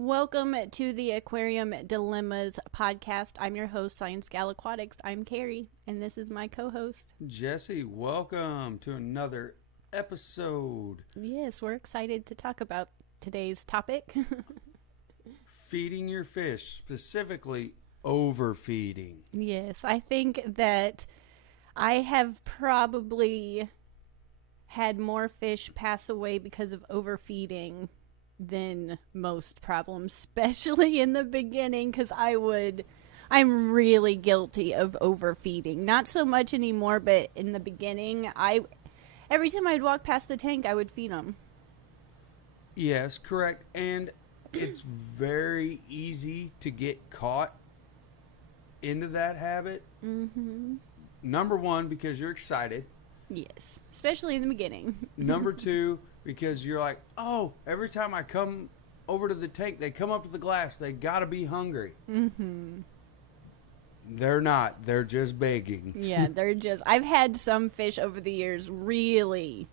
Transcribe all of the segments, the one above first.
Welcome to the Aquarium Dilemmas podcast. I'm your host, Science Gal Aquatics. I'm Carrie, and this is my co-host, Jesse. Welcome to another episode. Yes, we're excited to talk about today's topic. Feeding your fish, specifically overfeeding. Yes, I think that I have probably had more fish pass away because of overfeeding than most problems, especially in the beginning, because I'm really guilty of overfeeding. Not so much anymore, but in the beginning, every time I'd walk past the tank, I would feed them. Yes, correct. And it's very easy to get caught into that habit. Mm-hmm. Number one, because you're excited. Yes, especially in the beginning. Number two, because you're like, oh, every time I come over to the tank, they come up to the glass. They got to be hungry. Mm-hmm. They're not. They're just begging. Yeah, I've had some fish over the years really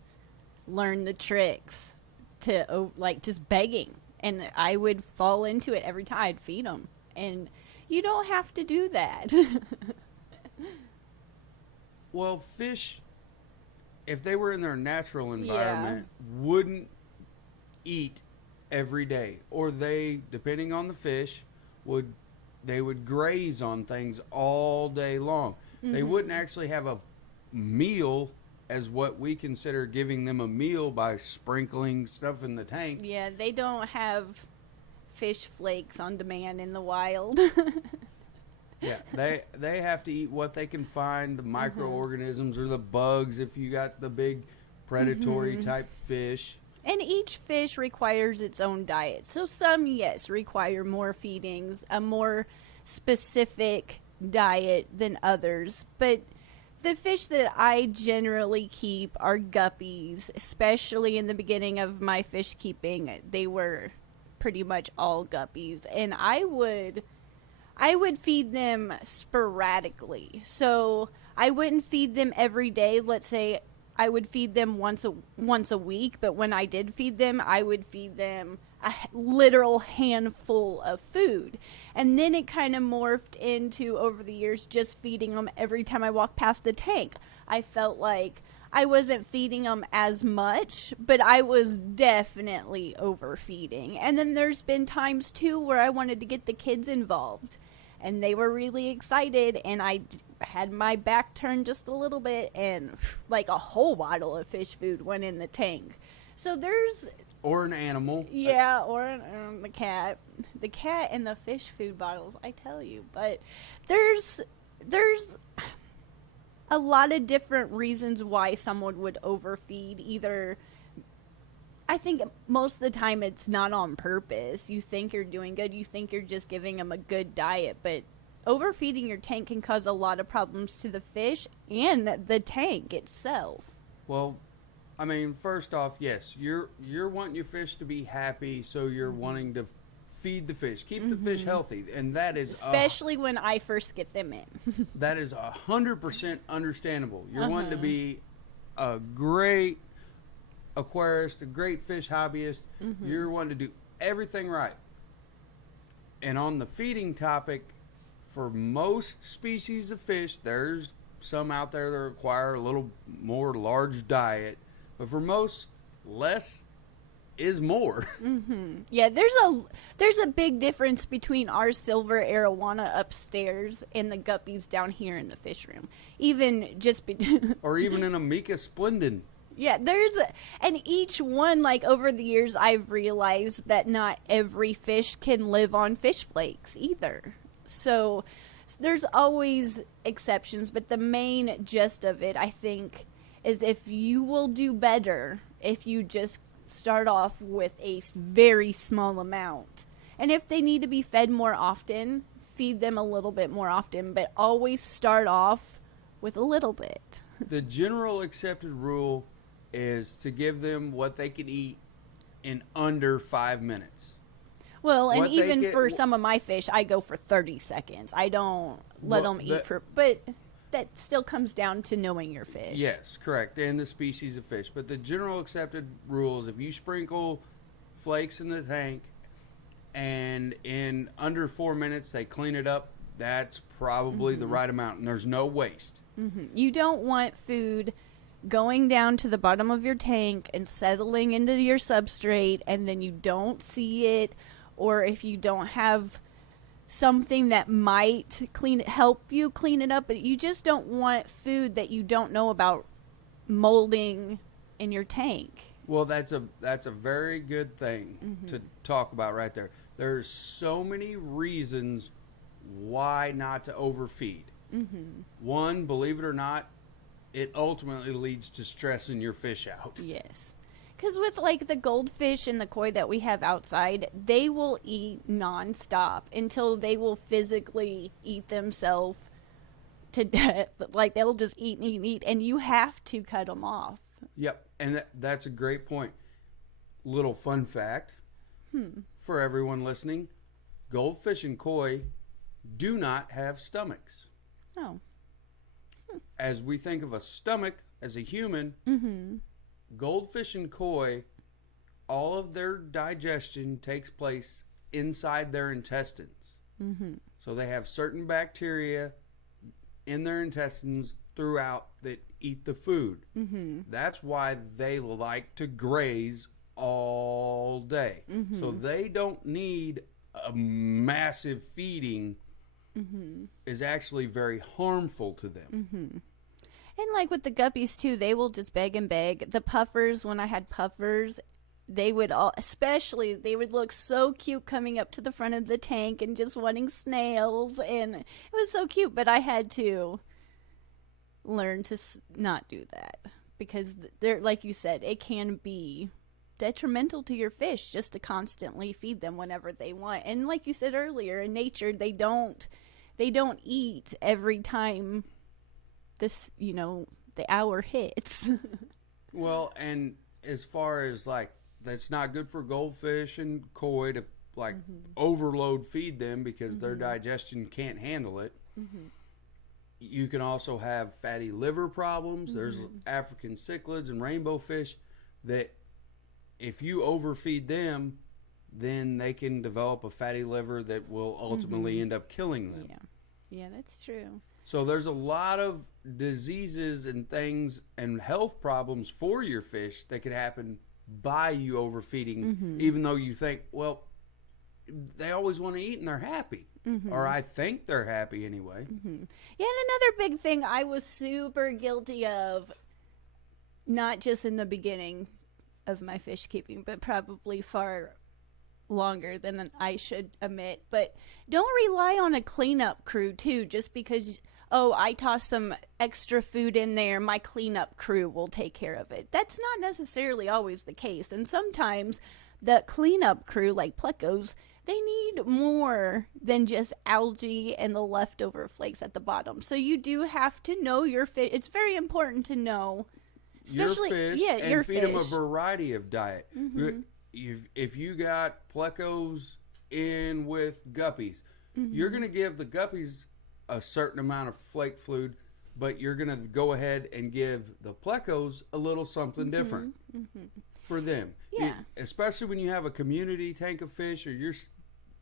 learn the tricks to, just begging. And I would fall into it every time I'd feed them. And you don't have to do that. Well, fish, if they were in their natural environment, wouldn't eat every day. Or they, depending on the fish, would graze on things all day long. Mm-hmm. They wouldn't actually have a meal as what we consider giving them a meal by sprinkling stuff in the tank. Yeah, they don't have fish flakes on demand in the wild. Yeah, they have to eat what they can find, the microorganisms or the bugs if you got the big predatory type fish. And each fish requires its own diet. So some, yes, require more feedings, a more specific diet than others. But the fish that I generally keep are guppies, especially in the beginning of my fish keeping. They were pretty much all guppies. And I would feed them sporadically. So I wouldn't feed them every day. Let's say I would feed them once a week, but when I did feed them, I would feed them a literal handful of food. And then it kind of morphed into, over the years, just feeding them every time I walked past the tank. I felt like I wasn't feeding them as much, but I was definitely overfeeding. And then there's been times, too, where I wanted to get the kids involved. And they were really excited, and I had my back turned just a little bit, and like a whole bottle of fish food went in the tank. So there's... Or an animal. Yeah, or the cat. The cat and the fish food bottles, I tell you. But there's a lot of different reasons why someone would overfeed. Either... I think most of the time it's not on purpose. You think you're doing good. You think you're just giving them a good diet. But overfeeding your tank can cause a lot of problems to the fish and the tank itself. Well, I mean, first off, yes, you're wanting your fish to be happy, so you're wanting to feed the fish, keep the fish healthy, and that is especially when I first get them in. That is 100% understandable. You're wanting to be a great aquarist, a great fish hobbyist. You're wanting to do everything right. And on the feeding topic, for most species of fish, there's some out there that require a little more large diet, but for most, less is more. Yeah, there's a big difference between our silver arowana upstairs and the guppies down here in the fish room. Even just or even in a Mica splendid. Yeah, and each one, like, over the years, I've realized that not every fish can live on fish flakes either. So there's always exceptions, but the main gist of it, I think, is if you will do better if you just start off with a very small amount. And if they need to be fed more often, feed them a little bit more often, but always start off with a little bit. The general accepted rule is to give them what they can eat in under 5 minutes. Well, and even for some of my fish, I go for 30 seconds. I don't let them eat but that still comes down to knowing your fish. Yes, correct, and the species of fish. But the general accepted rule is if you sprinkle flakes in the tank and in under 4 minutes they clean it up, that's probably the right amount, and there's no waste. You don't want food going down to the bottom of your tank and settling into your substrate, and then you don't see it, or if you don't have something that might help you clean it up, but you just don't want food that you don't know about molding in your tank. Well, that's a very good thing to talk about right there. There's so many reasons why not to overfeed. One, believe it or not, it ultimately leads to stressing your fish out. Yes. Because with like the goldfish and the koi that we have outside, they will eat nonstop until they will physically eat themselves to death. Like they'll just eat and eat and eat, and you have to cut them off. Yep, and that's a great point. Little fun fact for everyone listening: goldfish and koi do not have stomachs. Oh. As we think of a stomach as a human, goldfish and koi, all of their digestion takes place inside their intestines. So they have certain bacteria in their intestines throughout that eat the food. That's why they like to graze all day. So they don't need a massive feeding. Is actually very harmful to them. And like with the guppies too, they will just beg and beg. The puffers, when I had puffers, they would all, especially, they would look so cute coming up to the front of the tank and just wanting snails, and it was so cute. But I had to learn to not do that, because they're, like you said, it can be detrimental to your fish just to constantly feed them whenever they want. And like you said earlier, in nature, they don't eat every time this, the hour hits. Well, and as far as like, that's not good for goldfish and koi to like overload feed them because their digestion can't handle it. You can also have fatty liver problems. There's African cichlids and rainbow fish that if you overfeed them, then they can develop a fatty liver that will ultimately end up killing them. Yeah, that's true. So there's a lot of diseases and things and health problems for your fish that could happen by you overfeeding, even though you think, well, they always want to eat and they're happy. Or I think they're happy anyway. Yeah, and another big thing I was super guilty of, not just in the beginning of my fish keeping, but probably far longer than I should admit, but don't rely on a cleanup crew too, just because, oh, I toss some extra food in there, my cleanup crew will take care of it. That's not necessarily always the case, and sometimes the cleanup crew, like plecos, they need more than just algae and the leftover flakes at the bottom. So you do have to know your fish. It's very important to know, especially your fish, and your feed fish. them a variety of diet. If you got plecos in with guppies, you're going to give the guppies a certain amount of flake food, but you're going to go ahead and give the plecos a little something different for them. Yeah. Especially when you have a community tank of fish, or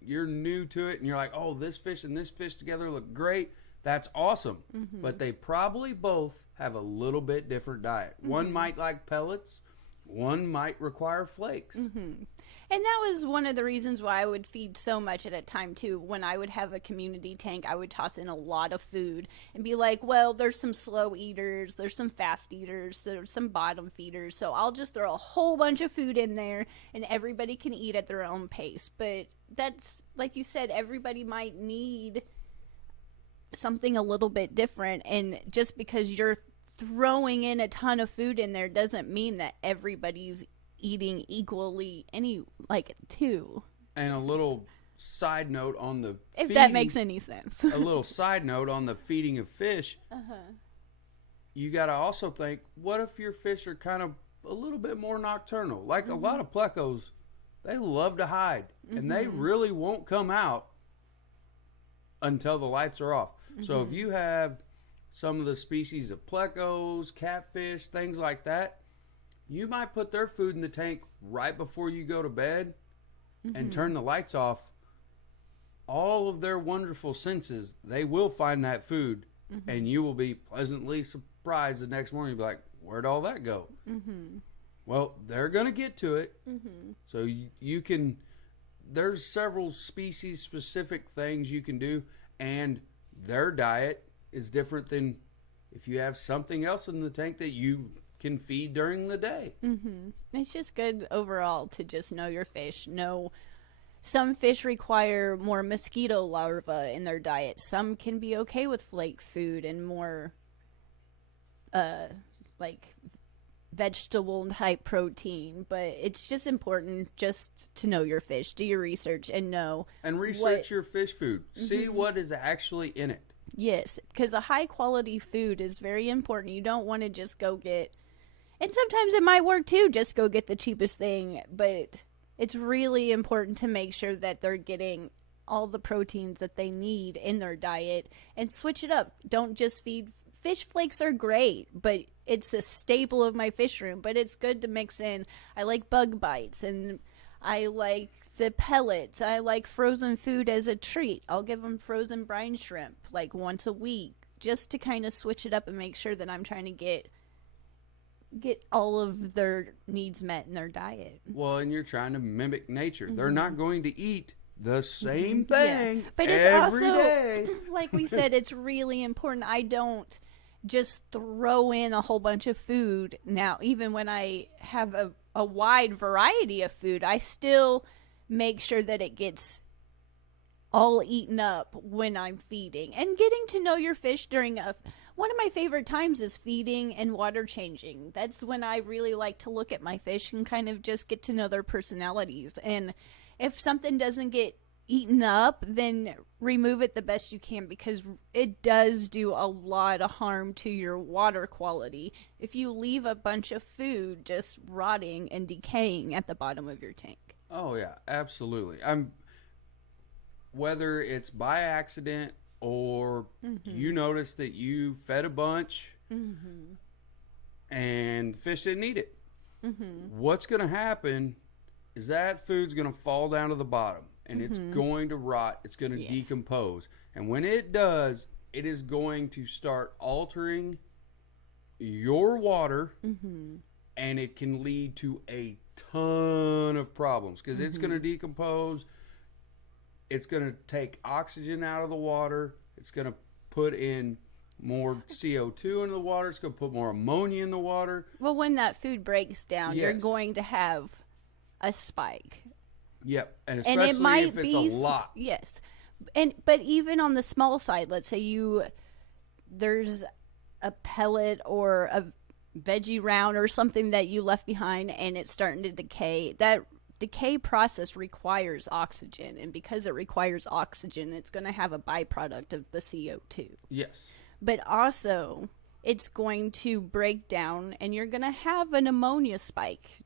you're new to it and you're like, oh, this fish and this fish together look great. That's awesome. But they probably both have a little bit different diet. One might like pellets. One might require flakes. And that was one of the reasons why I would feed so much at a time too. When I would have a community tank, I would toss in a lot of food and be like, well, there's some slow eaters, there's some fast eaters, there's some bottom feeders. So I'll just throw a whole bunch of food in there and everybody can eat at their own pace. But that's, like you said, everybody might need something a little bit different. And just because you're throwing in a ton of food in there doesn't mean that everybody's eating equally too. And a little side note on the if that makes any sense. A little side note on the feeding of fish. You got to also think, what if your fish are kind of a little bit more nocturnal? Like a lot of plecos, they love to hide and they really won't come out until the lights are off. So if you have some of the species of plecos, catfish, things like that, you might put their food in the tank right before you go to bed, and turn the lights off, all of their wonderful senses, they will find that food, and you will be pleasantly surprised the next morning. You'll be like, where'd all that go? Well, they're going to get to it. So you can, there's several species specific things you can do, and their diet is different than if you have something else in the tank that you can feed during the day. It's just good overall to just know your fish. Know some fish require more mosquito larvae in their diet. Some can be okay with flake food and more like vegetable type protein, but it's just important just to know your fish. Do your research and know. And research your fish food. See what is actually in it. Yes, because a high quality food is very important. You don't want to just go get, and sometimes it might work too, just go get the cheapest thing, but it's really important to make sure that they're getting all the proteins that they need in their diet and switch it up. Don't just feed, fish flakes are great, but it's a staple of my fish room, but it's good to mix in. I like bug bites, and I like the pellets. I like frozen food as a treat. I'll give them frozen brine shrimp like once a week just to kind of switch it up and make sure that I'm trying to get all of their needs met in their diet. Well, and you're trying to mimic nature. They're not going to eat the same thing but it's every also, day. Like we said, it's really important. I don't just throw in a whole bunch of food. Now, even when I have a wide variety of food, I still make sure that it gets all eaten up when I'm feeding. And getting to know your fish during one of my favorite times is feeding and water changing. That's when I really like to look at my fish and kind of just get to know their personalities. And if something doesn't get eaten up, then remove it the best you can, because it does do a lot of harm to your water quality if you leave a bunch of food just rotting and decaying at the bottom of your tank. Oh yeah, absolutely. Whether it's by accident or you notice that you fed a bunch and the fish didn't eat it, what's going to happen is that food's going to fall down to the bottom, and it's going to rot. It's going to decompose. And when it does, it is going to start altering your water, and it can lead to a ton of problems because it's going to decompose. It's going to take oxygen out of the water. It's going to put in more CO2 into the water. It's going to put more ammonia in the water. Well, when that food breaks down, you're going to have a spike. Yep, and especially if it's a lot. Yes, but even on the small side, let's say there's a pellet or a veggie round or something that you left behind, and it's starting to decay. That decay process requires oxygen, and because it requires oxygen, it's going to have a byproduct of the CO2. Yes, but also it's going to break down, and you're going to have an ammonia spike,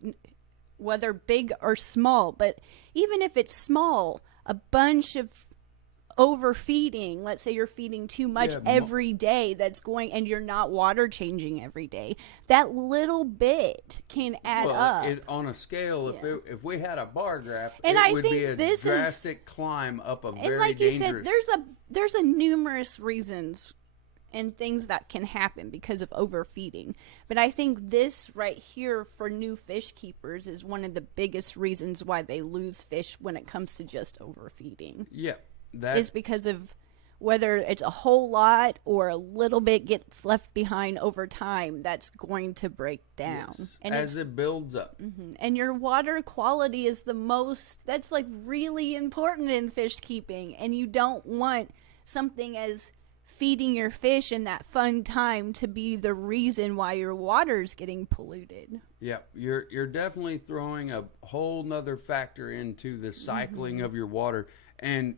whether big or small. But even if it's small, a bunch of overfeeding, let's say you're feeding too much every day, and you're not water changing every day, that little bit can add up. On a scale, if we had a bar graph, and it I would think be a this drastic climb up a very and like dangerous. you said, there's a numerous reasons and things that can happen because of overfeeding. But I think this right here for new fish keepers is one of the biggest reasons why they lose fish when it comes to just overfeeding. Yeah. Is because of whether it's a whole lot or a little bit gets left behind over time, that's going to break down. Yes, and as it builds up. And your water quality is that's like really important in fish keeping. And you don't want something as feeding your fish in that fun time to be the reason why your water's getting polluted. Yeah, you're definitely throwing a whole nother factor into the cycling of your water, and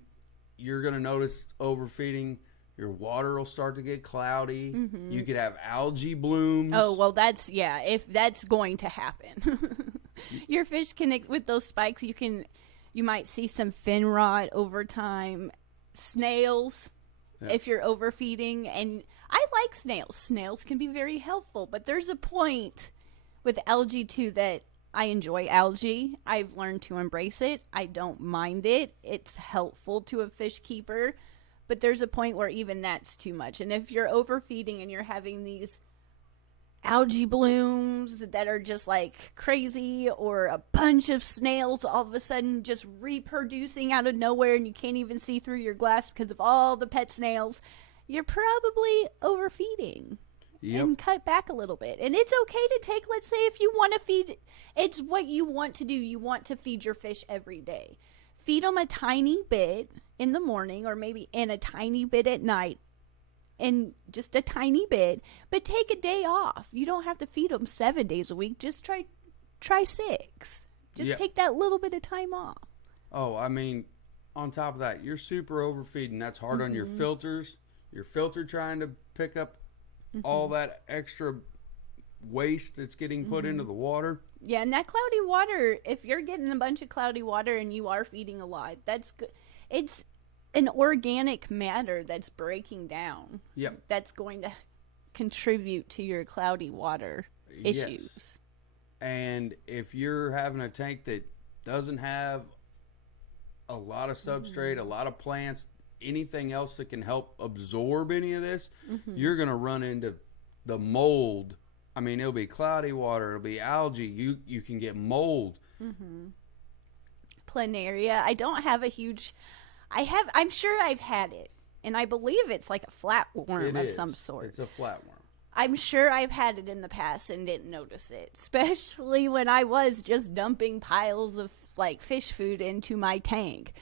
you're going to notice overfeeding. Your water will start to get cloudy. You could have algae blooms. Oh, well, if that's going to happen. Your fish connect with those spikes. You might see some fin rot over time. Snails. If you're overfeeding, and I like snails. Snails can be very helpful, but there's a point with algae too that I enjoy algae. I've learned to embrace it. I don't mind it. It's helpful to a fish keeper. But there's a point where even that's too much. And if you're overfeeding and you're having these algae blooms that are just like crazy, or a bunch of snails all of a sudden just reproducing out of nowhere and you can't even see through your glass because of all the pet snails, you're probably overfeeding. Yep. And cut back a little bit. And it's okay to take, let's say, if you want to feed, it's what you want to do. You want to feed your fish every day. Feed them a tiny bit in the morning, or maybe in a tiny bit at night, and just a tiny bit, but take a day off. You don't have to feed them 7 days a week. Just try 6. Just take that little bit of time off. Oh, I mean, on top of that, you're super overfeeding. That's hard on your filters. Your filter trying to pick up all that extra waste that's getting put into the water. Yeah, and that cloudy water, if you're getting a bunch of cloudy water and you are feeding a lot, that's good. It's an organic matter that's breaking down. Yep. That's going to contribute to your cloudy water issues. Yes. And if you're having a tank that doesn't have a lot of substrate, a lot of plants, anything else that can help absorb any of this, you're going to run into the mold. I mean, it'll be cloudy water, it'll be algae, you can get mold. Planaria. I don't have a huge, I'm sure I've had it, and I believe it's like a flatworm of some sort. It's a flatworm. I'm sure I've had it in the past and didn't notice it, especially when I was just dumping piles of like fish food into my tank.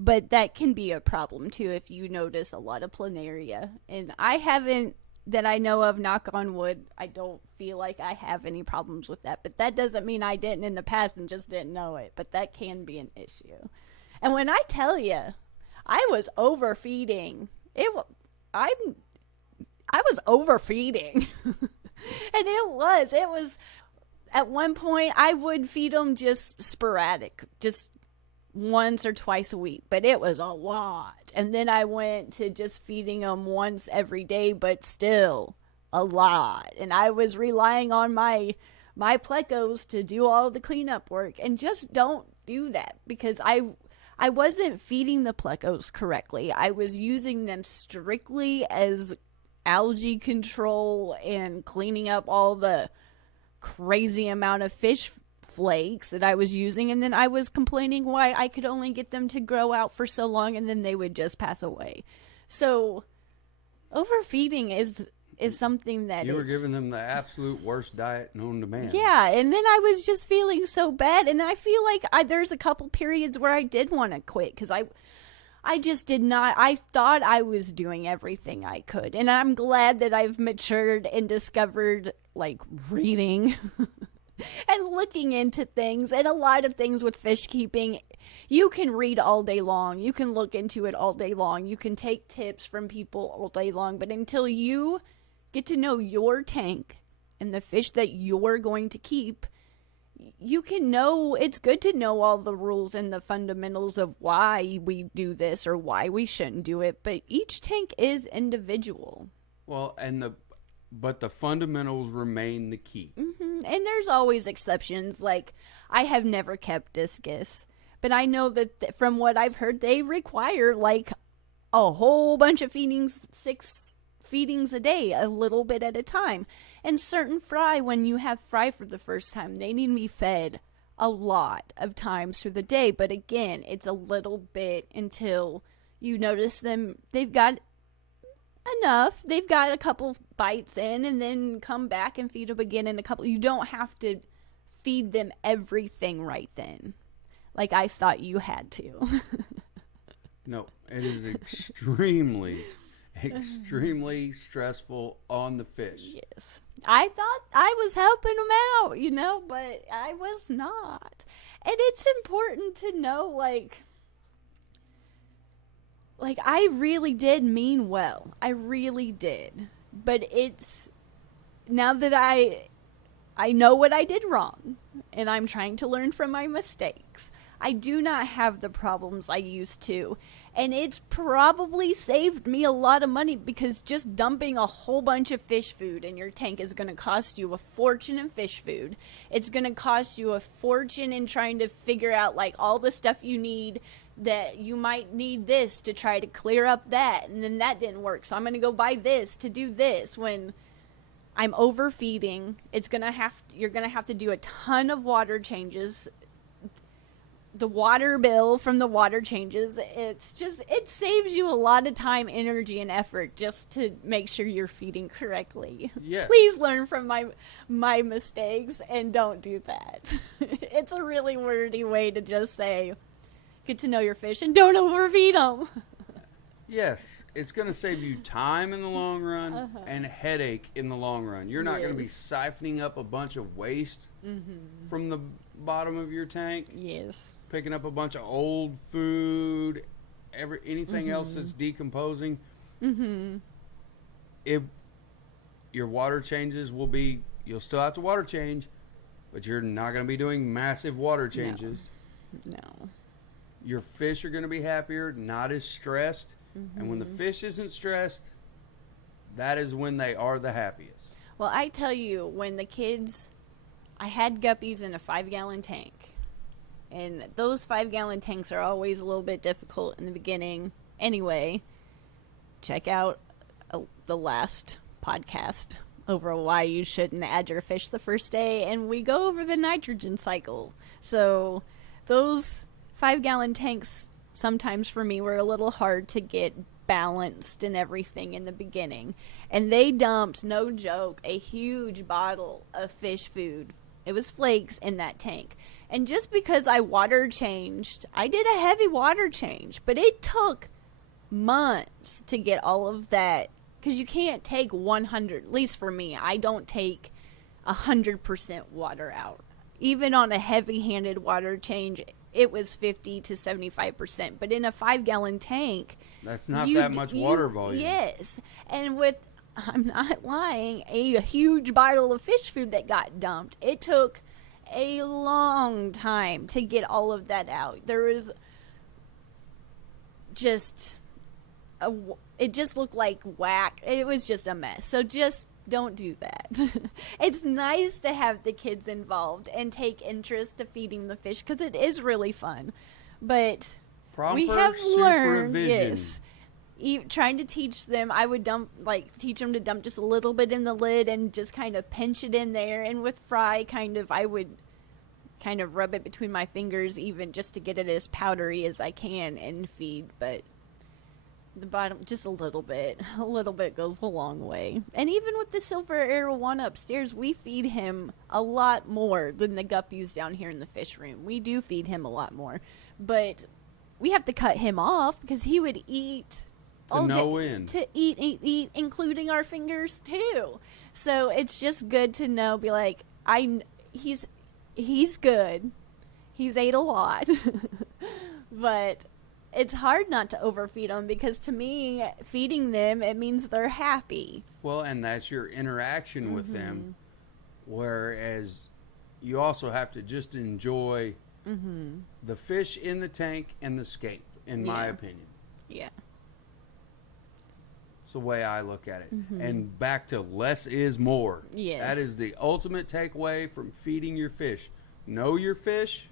But that can be a problem too if you notice a lot of planaria. And I haven't, that I know of, knock on wood, I don't feel like I have any problems with that. But that doesn't mean I didn't in the past and just didn't know it. But that can be an issue. And when I tell you, I was overfeeding. I was overfeeding. And it was, at one point, I would feed them just sporadic, just once or twice a week, but it was a lot. And then I went to just feeding them once every day, but still a lot. And I was relying on my plecos to do all the cleanup work. And just don't do that, because I wasn't feeding the plecos correctly. I was using them strictly as algae control and cleaning up all the crazy amount of fish flakes that I was using, and then I was complaining why I could only get them to grow out for so long and then they would just pass away. So overfeeding is something that you were giving them the absolute worst diet known to man. Yeah, and then I was just feeling so bad, and I feel like there's a couple periods where I did want to quit, because I just did not. I thought I was doing everything I could, and I'm glad that I've matured and discovered, like, reading and looking into things, and a lot of things with fish keeping. You can read all day long. You can look into it all day long. You can take tips from people all day long, but until you get to know your tank and the fish that you're going to keep, you can know, it's good to know all the rules and the fundamentals of why we do this or why we shouldn't do it, but each tank is individual. Well, but the fundamentals remain the key. And there's always exceptions. Like, I have never kept discus, but I know that from what I've heard, they require like a whole bunch of feedings, 6 feedings a day, a little bit at a time. And certain fry, when you have fry for the first time, they need to be fed a lot of times through the day. But again, it's a little bit until you notice them, they've got enough. They've got a couple bites in, and then come back and feed them again in a couple. You don't have to feed them everything right then, like I thought you had to. No, it is extremely stressful on the fish. Yes. I thought I was helping them out, but I was not. And it's important to know, like I really did mean well. I really did. But it's, now that I know what I did wrong, and I'm trying to learn from my mistakes, I do not have the problems I used to. And it's probably saved me a lot of money, because just dumping a whole bunch of fish food in your tank is going to cost you a fortune in fish food. It's going to cost you a fortune in trying to figure out like all the stuff you need, that you might need this to try to clear up that, and then that didn't work, so I'm going to go buy this to do this. When I'm overfeeding, you're going to have to do a ton of water changes. The water bill from the water changes, it saves you a lot of time, energy, and effort just to make sure you're feeding correctly. Yes. Please learn from my mistakes and don't do that. It's a really wordy way to just say, get to know your fish and don't overfeed them. Yes, it's going to save you time in the long run and headache in the long run. You're not going to be siphoning up a bunch of waste from the bottom of your tank. Yes. Picking up a bunch of old food, anything else that's decomposing. Your water changes will be, you'll still have to water change, but you're not going to be doing massive water changes. No. Your fish are going to be happier, not as stressed. And when the fish isn't stressed, that is when they are the happiest. Well, I tell you, when I had guppies in a 5-gallon tank. And those 5-gallon tanks are always a little bit difficult in the beginning. Anyway, check out the last podcast over why you shouldn't add your fish the first day. And we go over the nitrogen cycle. So those 5-gallon tanks sometimes for me were a little hard to get balanced and everything in the beginning. And they dumped, no joke, a huge bottle of fish food. It was flakes in that tank. And just because I water changed, I did a heavy water change, but it took months to get all of that, because you can't take 100, at least for me, I don't take 100% water out. Even on a heavy-handed water change, it was 50 to 75%. But in a 5-gallon tank, that's not that much water volume. Yes. And with, I'm not lying, a huge bottle of fish food that got dumped, it took a long time to get all of that out. There was it just looked like whack. It was just a mess. So just don't do that. It's nice to have the kids involved and take interest to feeding the fish, because it is really fun. But we have learned, yes, trying to teach them, I would teach them to dump just a little bit in the lid and just kind of pinch it in there. And with fry, I would kind of rub it between my fingers, even just to get it as powdery as I can and feed. But the bottom, just a little bit goes a long way. And even with the silver arrow one upstairs, we feed him a lot more than the guppies down here in the fish room. We do feed him a lot more, but we have to cut him off because he would eat to no end. To eat, including our fingers too. So it's just good to know, be like, he's good. He's ate a lot. But it's hard not to overfeed them, because to me, feeding them, it means they're happy. Well, and that's your interaction with them. Whereas you also have to just enjoy the fish in the tank and the scape, in my opinion. Yeah. It's the way I look at it. And back to less is more. Yes. That is the ultimate takeaway from feeding your fish. Know your fish.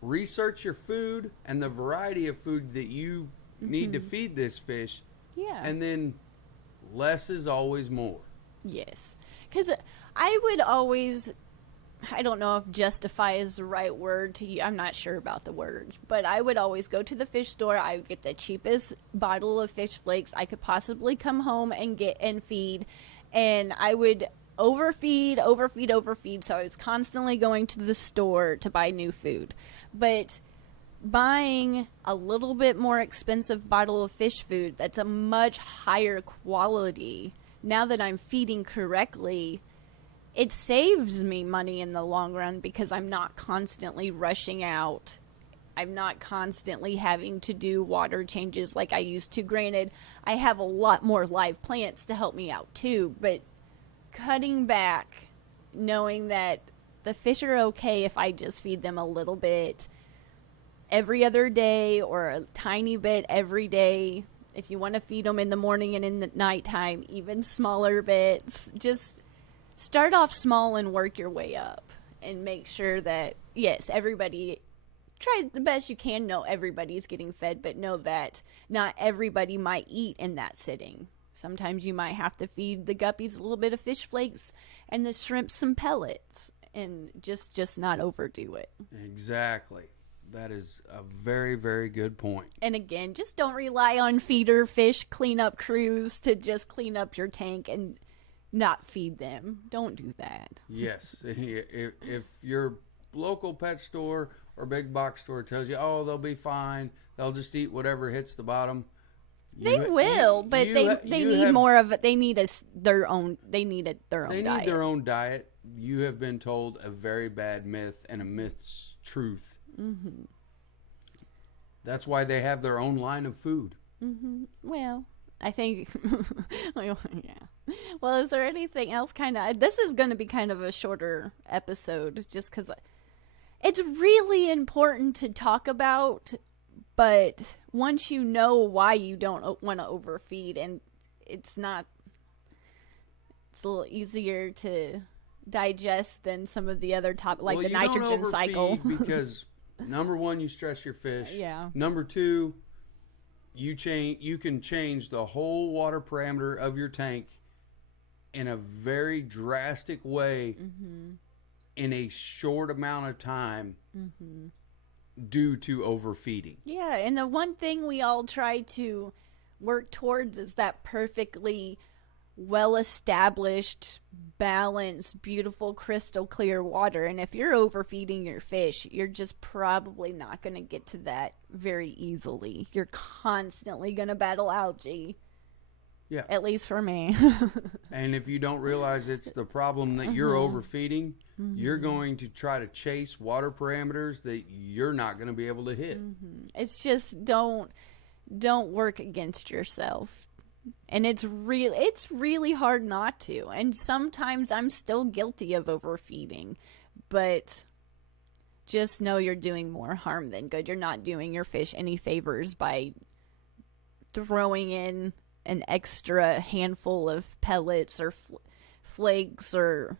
Research your food and the variety of food that you need to feed this fish. Yeah. And then less is always more. Yes. Because I would always, I don't know if justify is the right word to you. I'm not sure about the word. But I would always go to the fish store. I would get the cheapest bottle of fish flakes I could possibly come home and get and feed. And I would overfeed. So I was constantly going to the store to buy new food. But buying a little bit more expensive bottle of fish food that's a much higher quality, now that I'm feeding correctly, it saves me money in the long run, because I'm not constantly rushing out. I'm not constantly having to do water changes like I used to. Granted, I have a lot more live plants to help me out too, but cutting back, knowing that the fish are okay if I just feed them a little bit every other day or a tiny bit every day. If you want to feed them in the morning and in the nighttime, even smaller bits. Just start off small and work your way up and make sure that, yes, everybody, try the best you can. Know everybody's getting fed, but know that not everybody might eat in that sitting. Sometimes you might have to feed the guppies a little bit of fish flakes and the shrimp some pellets, and just not overdo it. Exactly. That is a very, very good point. And again, just don't rely on feeder fish cleanup crews to just clean up your tank and not feed them. Don't do that. Yes. If your local pet store or big box store tells you, oh, they'll be fine, they'll just eat whatever hits the bottom. They will, but they need more of it. They need their own diet. They need their own diet. You have been told a very bad myth and a myth's truth. Mm-hmm. That's why they have their own line of food. Mm-hmm. Well, I think, yeah. Well, is there anything else this is going to be kind of a shorter episode just because it's really important to talk about, but once you know why you don't want to overfeed, and it's a little easier to digest than some of the other like the nitrogen cycle. Because number one, you stress your fish. Yeah. Number two, you can change the whole water parameter of your tank in a very drastic way in a short amount of time due to overfeeding. Yeah, and the one thing we all try to work towards is that perfectly well-established, balanced, beautiful, crystal clear water. And if you're overfeeding your fish, you're just probably not going to get to that very easily. You're constantly going to battle algae. Yeah. At least for me. And if you don't realize it's the problem that you're overfeeding, you're going to try to chase water parameters that you're not going to be able to hit. It's just don't work against yourself. And it's really hard not to. And sometimes I'm still guilty of overfeeding, but just know you're doing more harm than good. You're not doing your fish any favors by throwing in an extra handful of pellets or flakes or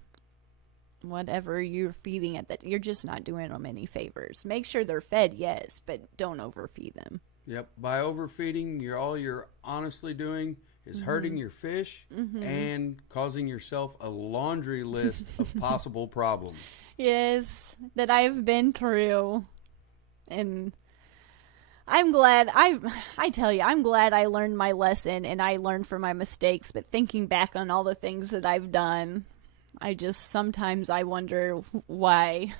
whatever you're feeding at that. You're just not doing them any favors. Make sure they're fed, yes, but don't overfeed them. Yep. By overfeeding, all you're honestly doing is hurting your fish and causing yourself a laundry list of possible problems. Yes, that I've been through. And I'm glad, I tell you, I'm glad I learned my lesson and I learned from my mistakes. But thinking back on all the things that I've done, sometimes I wonder why.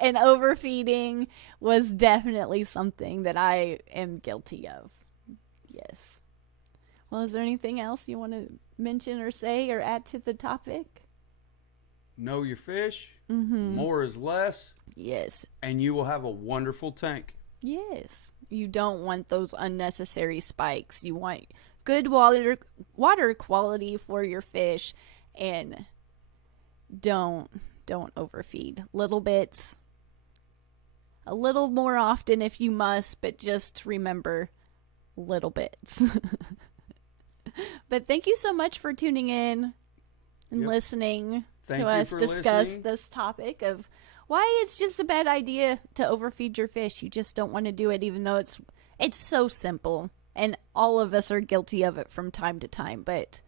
And overfeeding was definitely something that I am guilty of. Yes. Well, is there anything else you want to mention or say or add to the topic? Know your fish. More is less. Yes. And you will have a wonderful tank. Yes. You don't want those unnecessary spikes. You want good water quality for your fish, and don't overfeed. Little bits, a little more often if you must, but just remember, little bits. But thank you so much for tuning in and listening to us discuss this topic of why it's just a bad idea to overfeed your fish. You just don't want to do it, even though it's so simple, and all of us are guilty of it from time to time, but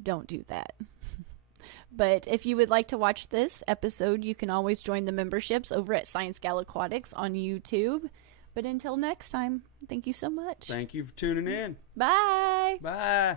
don't do that. But if you would like to watch this episode, you can always join the memberships over at Science Gal Aquatics on YouTube. But until next time, thank you so much. Thank you for tuning in. Bye. Bye.